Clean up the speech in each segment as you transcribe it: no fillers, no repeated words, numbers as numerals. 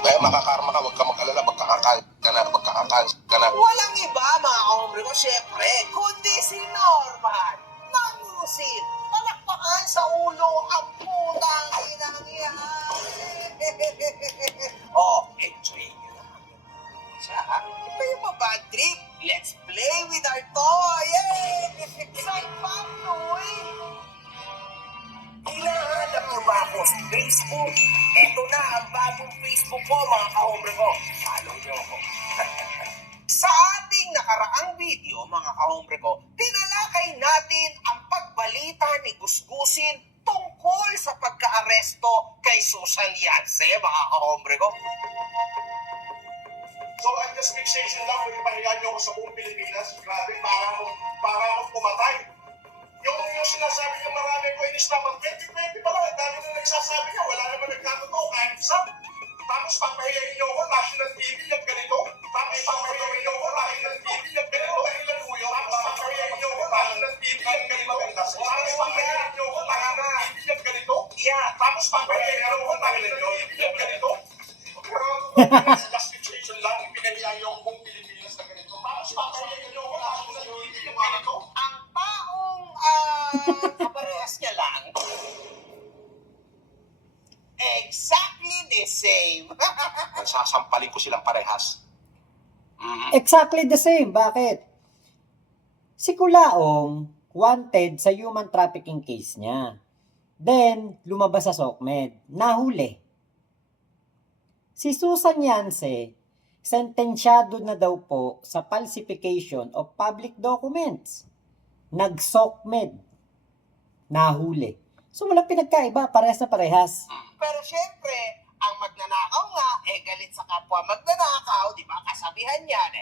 Kaya makakarma ka, huwag ka mag-alala, magkakakancer ka na. Walang iba, mga kahombre ko, syempre, kundi si Norman. Manusin, palakpakan sa ulo ang putang inang yan. Oh, enjoy nyo na. Siya, ha? Ito yung bad trip. Let's play with our toy. Yay! Say, Panoy! Hinahanap niyo ba ako sa Facebook? Ito na ang bagong Facebook ko, mga kahombre ko. Follow niyo ako. Sa ating nakaraang video, mga kahombre ko, tinalakay natin ang pagbalita ni Gusgusin tungkol sa pagka-aresto kay Susan Yance, mga kahombre ko. So I'm just fixation lang kung ipahiya niyo ako sa buong Pilipinas. Grabe, para akong pumatay. Yung sinasabi niyo marami ko inis naman, 2020 pa lang, ang dami na nagsasabi niya, wala naman nagkatotoo, kahit isa. Tapos papahiyain niyo ako, national TV, yung ganito. Tapos papahiyain niyo ako, national TV, yung ganito. Tapos papahiyain niyo ako, national TV, yung ganito. Tapos papahiyain niyo ako, national TV, yung ganito. Tapos papahiyain niyo ako, national TV, yung ganito. Pero just situation lang, pinahiya niyo ako buong Pilipinas na ganito. Tapos papahiyain niyo ako, national TV, yung ganito. Ang taong kaparehas niya lang, exactly the same. Sasampalin ko silang parehas. Exactly the same. Bakit? Si Kulaong wanted sa human trafficking case niya. Then, lumabas sa SOCMED. Nahuli. Si Susan Yance, sentensyado na daw po sa falsification of public documents. Nag-SOCMED. Nahuli. So, walang pinagkaiba. Parehas na parehas. Pero syempre, ang magnanakaw nga, galit sa kapwa magnanakaw, di ba? Kasabihan yan,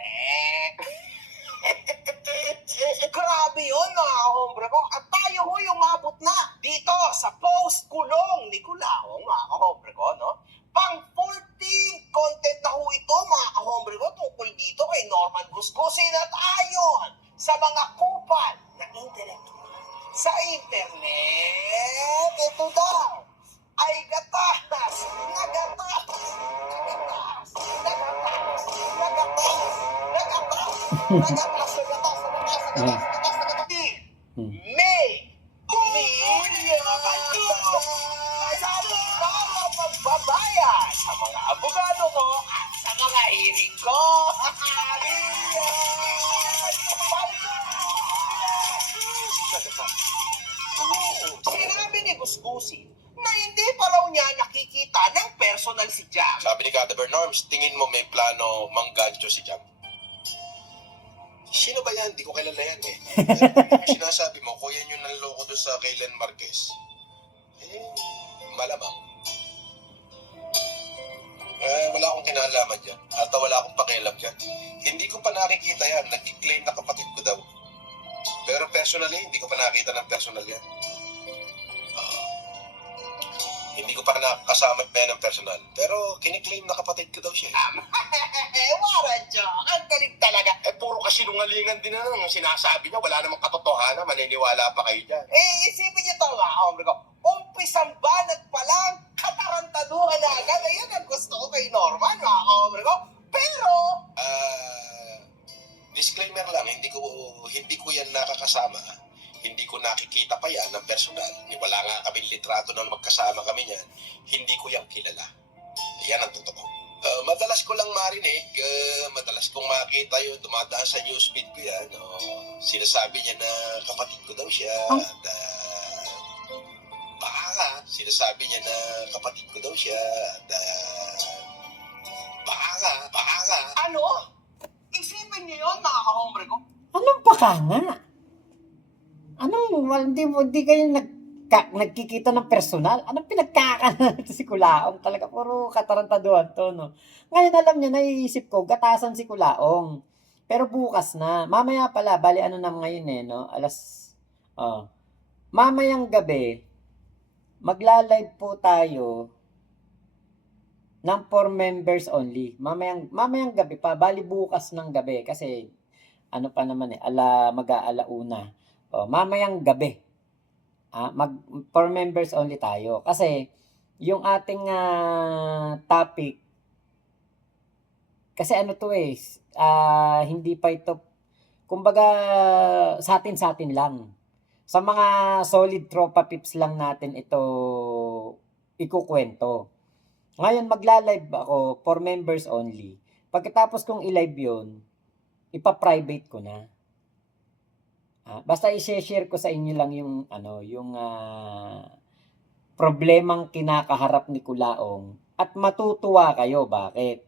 Grabe yun, mga kahombre ko. At tayo ho yung umabot na dito sa post-kulong ni Kulaong, mga kahombre ko, no? Pang 14 content na ho ito, mga kahombre ko, tungkol dito kay Norman Gusgusin at ayon sa mga kupal na intellectual sa internet. Ito daw ay gatas, nagatas, nagatas, nagatas, nagatas, nagatas, nagatas, nagatas, nagatas, May sabi ko ang magbabayad sa mga abogado ko at sa mga hiring ko. Sinabi ni Gusgusin na hindi pa raw niya nakikita ng personal si Jam. Sabi ni Cadaver Norms, tingin mo may plano manggancho si Jam? Sino ba yan? Di ko kilala yan eh. Pero yung sinasabi mo, kuya nyo nanloko doon sa Kaylen Marquez. Malamang. Wala akong kinalaman dyan. At wala akong pakialam dyan. Hindi ko pa nakikita yan. Nag-claim na kapatid ko daw. Pero personally, hindi ko pa nakita ng personal yan. Hindi ko pa nakakasama yan ng personal. Pero kiniklaim na kapatid ko daw siya. Waradyo, ang galing talaga. Puro kasinungalingan din na nang sinasabi niya. Wala namang katotohanan. Maniniwala pa kayo dyan. Isipin niyo ito, mga kahombre ko. Umpisang banat pa lang, katarantaduhan na agad. Ayan ang gusto ko kay Norman, mga kahombre ko. Pero, Disclaimer lang, hindi ko yan nakakasama. Hindi ko nakikita pa yan ng personal. Wala nga kami litrato na magkasama kami niyan. Hindi ko yan kilala. Yan ang totoo. Madalas ko lang marinig, madalas kong makita yun, dumadaan sa newsfeed ko yan. Sinasabi niya na kapatid ko daw siya. At baka nga, sinasabi niya na kapatid ko daw siya. At baka nga. ano? Isipin niyo yun, mga kahombre ko. Anong baka nga? Hindi kayo nagkikita ng personal? Anong pinagkakanan si Kulaong? Talaga, puro katarantaduhan to, no? Ngayon, alam niyo, naiisip ko, gatasan si Kulaong. Pero bukas na. Mamaya pala, bali ano na ngayon no? Mamayang gabi, magla-live po tayo ng 4 members only. Mamayang gabi pa, bali bukas ng gabi. Kasi, ano pa naman mag-aalauna. Mamayang gabi. 4 members only tayo. Kasi, yung ating topic kasi ano to eh, hindi pa ito, kumbaga sa atin lang. Sa mga solid tropa pips lang natin ito ikukwento. Ngayon magla-live ako for members only. Pagkatapos kong i-live yun, ipa-private ko na. Basta i-share ko sa inyo lang yung ano, yung problemang kinakaharap ni Kulaong at matutuwa kayo. Bakit?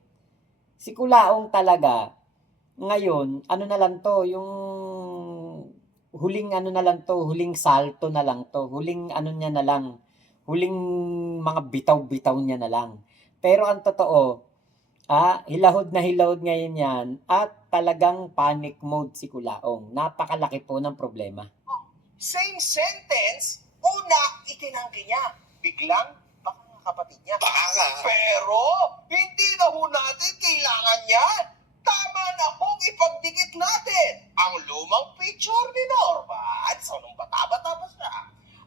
Si Kulaong talaga ngayon, ano na lang to, yung huling ano na lang to, huling salto na lang to, huling ano niya na lang, huling mga bitaw-bitaw niya na lang. Pero ang totoo, hilahod na hilahod ngayon yan at talagang panic mode si Kulaong. Napakalaki po ng problema. Same sentence, una, itinanggi niya. Biglang, baka nga kapatid niya. Baka nga. Pero, hindi na ho natin kailangan yan. Tama na kung ipagdikit natin ang lumang picture ni Norman sa nung bata-bata pa siya.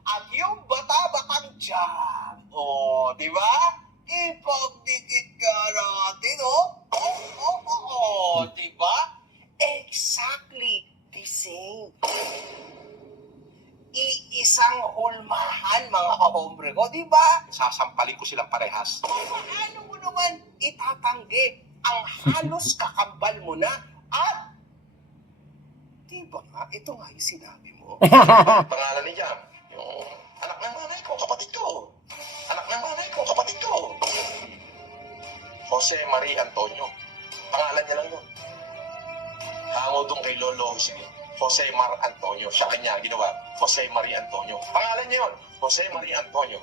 At yung bata-batang jam. O, di ba? Ipagdikit ka natin, di ba? Exactly the same. Iisang hulmahan, mga kahombre ko, di ba? Sasampalin ko silang parehas. Paano mo naman itatanggi ang halos kakambal mo na at di ba nga, ito nga yung sinabi mo. Pangalan ni Jam, yung anak ng nanay ko, kapatid ko. Anak ng nanay ko, kapatid ko. Jose Marie Antonio. Pangalan niya lang yun. Hango doon kay Lolo Jose. Jose Mar Antonio. Siya kanya ginawa. Jose Marie Antonio. Pangalan niya yun. Jose Marie Antonio.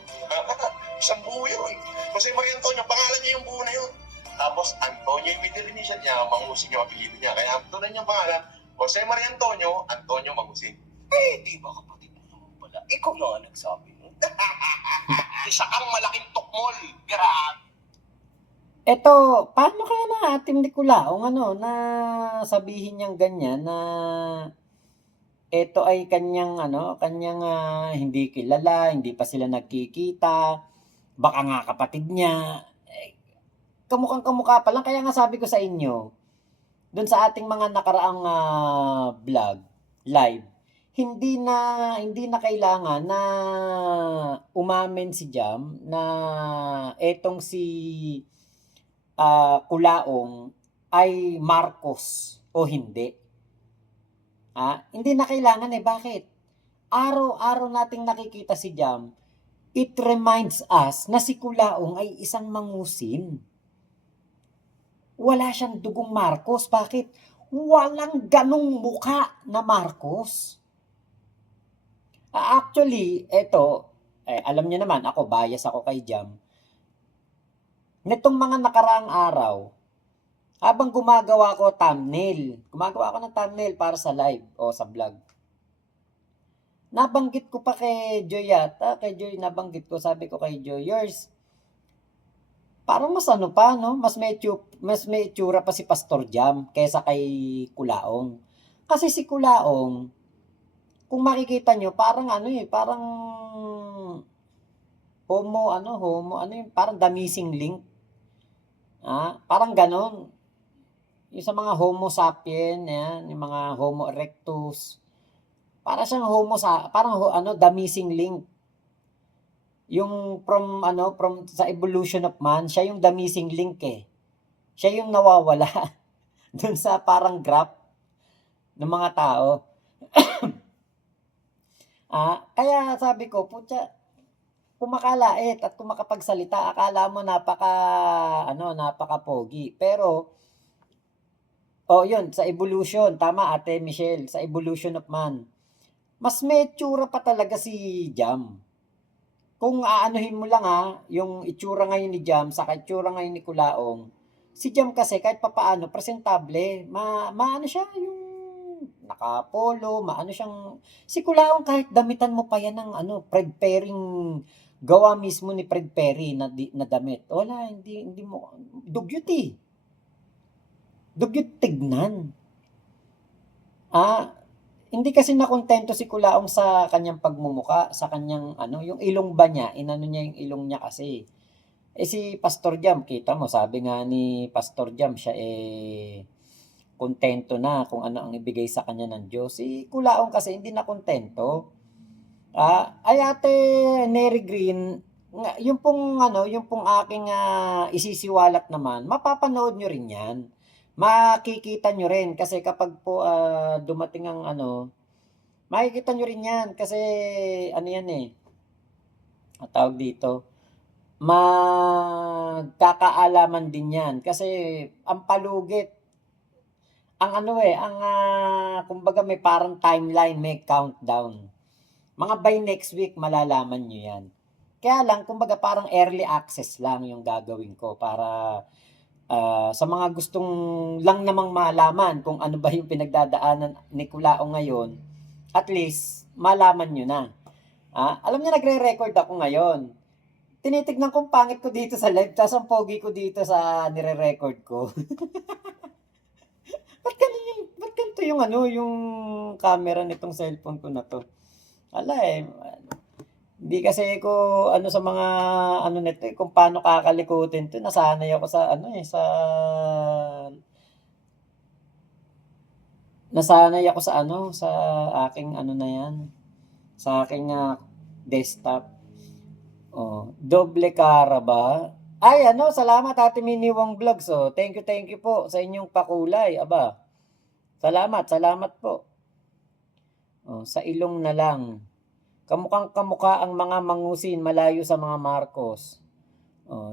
Isang buo yun. Jose Marie Antonio. Pangalan niya yung buo na yun. Tapos Antonio yung middle initial niya. Mangusig yung apelido niya. Kaya doon niyang pangalan. Jose Marie Antonio. Antonio Mangusig. Di ba kapatid mo naman pala? Ikaw na nga nagsabi mo. Isa kang malaking tukmol. Grabe. Eto, paano kaya na ating ni Kulaong na sabihin niyang ganyan na eto ay kanyang hindi kilala, hindi pa sila nagkikita, baka nga kapatid niya. Kamukhang-kamukha pa lang, kaya nga sabi ko sa inyo, doon sa ating mga nakaraang vlog, live, hindi na kailangan na umamin si Jam na etong si Kulaong ay Marcos o hindi. Hindi na kailangan bakit? Araw-araw nating nakikita si Jam, it reminds us na si Kulaong ay isang mangusin. Wala siyang dugong Marcos. Bakit? Walang ganong muka na Marcos. Actually, alam niyo naman, bias ako kay Jam. Nitong mga nakaraang araw, habang gumagawa ako ng thumbnail para sa live o sa vlog. Nabanggit ko pa kay Joy nabanggit ko, sabi ko kay Joy, yours, parang mas mas may itsura pa si Pastor Jam kaysa kay Kulaong. Kasi si Kulaong, kung makikita nyo, parang parang parang the missing link. Parang ganon. Yung sa mga Homo sapien, yung mga Homo erectus, para siyang the missing link. Yung from sa evolution of man, siya yung the missing link Siya yung nawawala dun sa parang graph ng mga tao. Kaya sabi ko, putya, kumakalait at kumakapagsalita, akala mo napaka-pogi. Pero, yun, sa evolution, tama Ate Michelle, sa evolution of man, mas may itsura pa talaga si Jam. Kung aanuhin mo lang yung itsura ngayon ni Jam, sa itsura ngayon ni Kulaong, si Jam kasi kahit papaano, presentable, maano siya, yung nakapolo, si Kulaong kahit damitan mo pa yan ng Fred Perrying, gawa mismo ni Fred Perry na damit. Wala, hindi mo, dugyot tignan. Hindi kasi nakontento si Kulaong sa kanyang pagmumuka, sa kanyang yung ilong ba niya, inano niya yung ilong niya kasi. Si Pastor Jam, kita mo, sabi nga ni Pastor Jam, siya kontento na kung ano ang ibigay sa kanya ng Diyos. Si Kulaong kasi hindi na kontento. Ay ate Neri Green, yung pong aking isisiwalat naman, mapapanood nyo rin yan. Makikita nyo rin kasi kapag po dumating ang makikita nyo rin yan kasi yan tawag dito, magkakaalaman din yan kasi ang palugit, kumbaga may parang timeline, may countdown. Mga by next week, malalaman nyo yan. Kaya lang, kumbaga parang early access lang yung gagawin ko para sa mga gustong lang namang malaman kung ano ba yung pinagdadaanan ni Kulao ngayon, at least, malaman nyo na. Alam niyo, nagre-record ako ngayon. Tinitignan kong pangit ko dito sa live, tapos ang pogi ko dito sa nire-record ko. Ba't ganito yung camera nitong cellphone ko na to? Hindi kasi ko sa mga nito kung paano kakalikutin to, nasanay ako sa sa aking na yan, sa aking desktop. Doble cara ba? Ay, salamat Ate Minnie Wong Vlogs. Thank you po sa inyong pakulay. Aba, salamat po. Sa ilong na lang. Kamukhang kamukha ang mga mangusin malayo sa mga Marcos.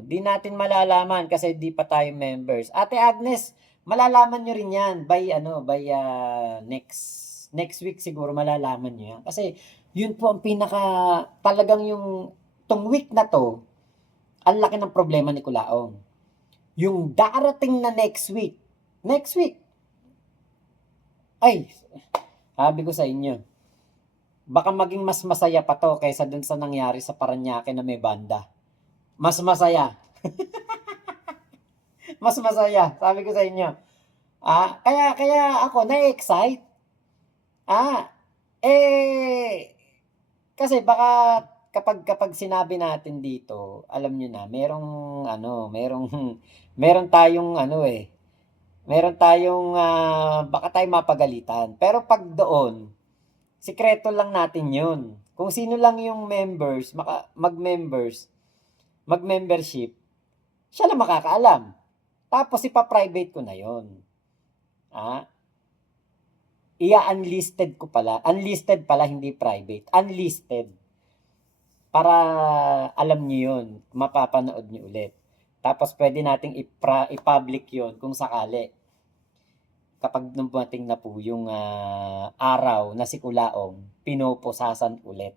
Di natin malalaman kasi di pa tayo members. Ate Agnes, malalaman nyo rin yan by next week siguro malalaman nyo yan. Kasi yun po ang talagang tong week na to, ang laki ng problema ni Kulaong. Yung darating na next week, ay, sabi ko sa inyo, baka maging mas masaya pa to kaysa dun sa nangyari sa Parañaque na may banda. Mas masaya. Mas masaya, sabi ko sa inyo. Kaya ako na-excite. Kasi baka kapag sinabi natin dito, alam niyo na, meron tayong baka tayo mapagalitan. Pero pag doon, sikreto lang natin 'yun. Kung sino lang yung members, mag-membership, siya lang makakaalam. Tapos ipa-private ko na 'yon. Unlisted pala, hindi private. Unlisted. Para alam niyo 'yon, mapapanood niyo ulit. Tapos pwede nating i-public 'yon kung sakali. Kapag dumating na po yung araw na si Kulaong, pinoposasan ulit.